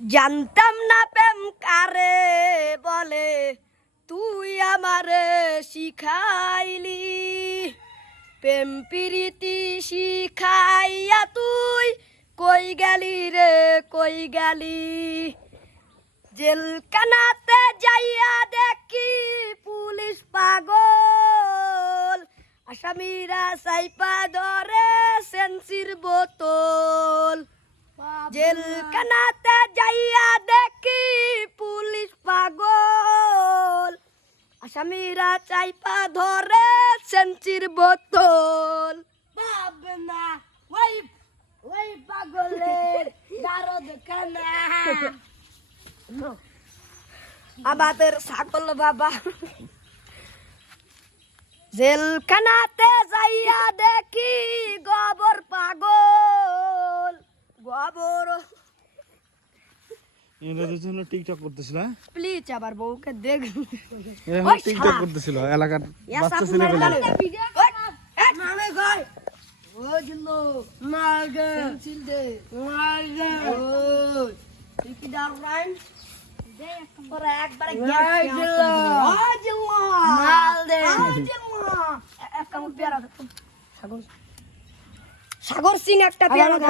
জানতাম না প্রেম কারে বলে, তুই আমারে শিখাইলি। প্রেম প্রীতি শিখাইয়া তুই কই গেলি রে কই গেলি। জেলখানাতে যাইয়া দেখি পুলিশ পাগল, আসামিরা সাইপা ধরে সেন্সির বোতল। জেলখানাতে যাইয়া দেখি পুলিশ পাগল, আসামিরা চাইপা ধরে সেন্সির বোতল। ভাবনা ওই ওই পাগলের দারদ খানা। আমাদের ছাগল বাবা জেলখানাতে যাইয়া দেখি গোবর পাগল, গোবর। এরা দুজন টিকটক করতেছিল, হ্যাঁ? প্লিজ আবার বউকে দেখ। এরা ওই টিকটক শালা। করতেছিল এলাকার ইয়া বাচ্চা সাপু ছেলেগুলো। মারলাম। মানে কই ও জিল্লো মারগে পেন্সিল দে মারগে ও তুই কি ডার রাইন ওরা একবারে রাই জিল্লো ও জিল্লো মাল দে ও জিল্লো এক কামড় পেয়ারা দে। সাগর সাগর সিং একটা পেয়ারা দে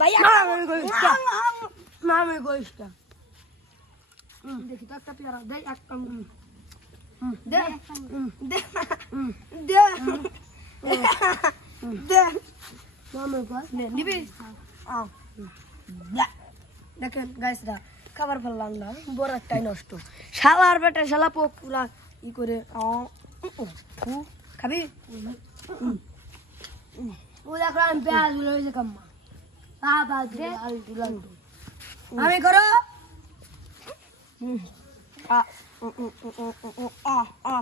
ভাইয়া। মামে কইস্তা মামে কইস্তা দেখি তো একটা পেয়ারা দে এক কামড় দে দে দে দে মামে কই নে নিবি দেখেন গাইসরা খাবার ফেললাম না, বড় একটাই নষ্ট। শালার বেটা শালা পোক পুরা ই করে খাবি। ও দেখো আমি পেঁয়াজ গুলো হয়েছে কাম্মা বাবা দে আলটু লালটু আমি করো আ আ আ